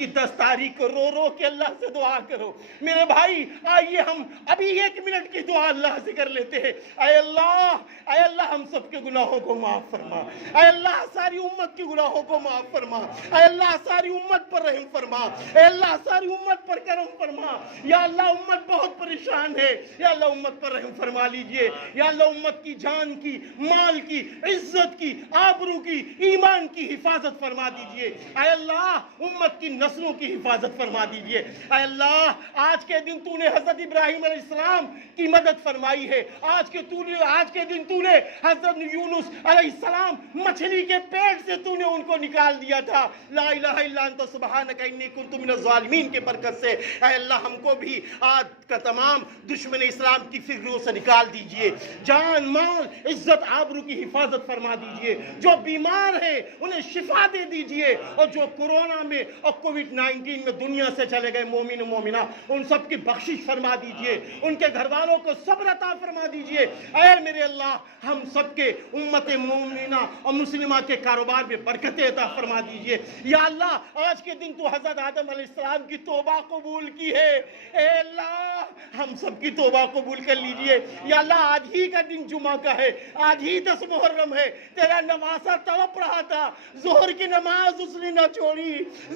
کی دستاری کو رو رو کے اللہ سے دعا کرو۔ میرے بھائی آئیے ہم ابھی 1 منٹ کی دعا اللہ سے کر لیتے ہیں۔ اے اللہ ہم سب کے گناہوں کو معاف فرما، اے اللہ ساری امت کے گناہوں کو معاف فرما، اے اللہ ساری امت پر رحم فرما، اے اللہ ساری امت پر کرم فرما۔ یا اللہ امت بہت پریشان ہے، یا اللہ امت پر رحم فرما لیجئے۔ یا اللہ امت کی جان کی، مال کی، عزت کی، آبرو کی، ایمان کی حفاظت فرما دیجئے۔ اے اللہ امت کی نسلوں کی حفاظت فرما دیجئے۔ اے اللہ آج کے دن تو نے حضرت ابراہیم علیہ السلام کی مدد فرمائی ہے، آج کے دن تو نے حضرت یونس علیہ السلام مچھلی کے پیٹ سے تو نے ان کو نکال دیا تھا۔ لا الہ الا انت سبحانک انی کنت من الظالمین کے برکت سے اے اللہ ہم کو بھی آج کا تمام دشمن اسلام کی فکروں سے نکال دیجئے، جان مال عزت آبرو کی حفاظت فرما دیجئے، جو بیمار ہیں انہیں شفا دے دیجئے، اور جو کورونا میں اور کووڈ-19 میں دنیا سے چلے گئے مومن و مومنہ ان سب کی بخشش فرما دیجئے، ان کے گھر والوں کو صبر عطا فرما دیجئے۔ اے میرے اللہ ہم سب کے امت مومنہ اور مسلمہ کے کاروبار میں برکت عطا فرما دیجئے۔ یا اللہ آج کے دن تو حضرت آدم علیہ السلام کی توبہ قبول کی ہے، اے اللہ ہم سب کی توبہ قبول کر لیجئے۔ یا اللہ آج ہی کا دن جمعہ کا ہے، آج ہی 10 محرم ہے، تیرا نواسا تڑپ رہا تھا، ظہر کی نماز اس نے نہ چھوڑی،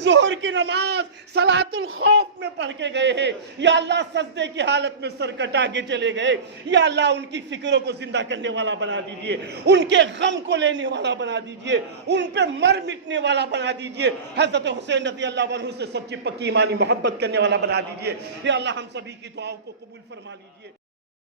ظہر کی نماز صلاۃ الخوف میں پڑھ کے گئے ہیں۔ یا اللہ سجدے کی حالت میں سر کٹا کے چلے گئے، یا اللہ ان کی فکروں کو زندہ کرنے والا بنا دیجئے، ان کے غم کو لینے والا بنا دیجئے، ان پہ مر مٹنے والا بنا دیجئے، حضرت حسین رضی اللہ عنہ سے سچی پکی ایمانی محبت کرنے والا بنا دیجئے۔ یا اللہ ہم سبھی کی دعاؤں کو قبول فرما لیجئے۔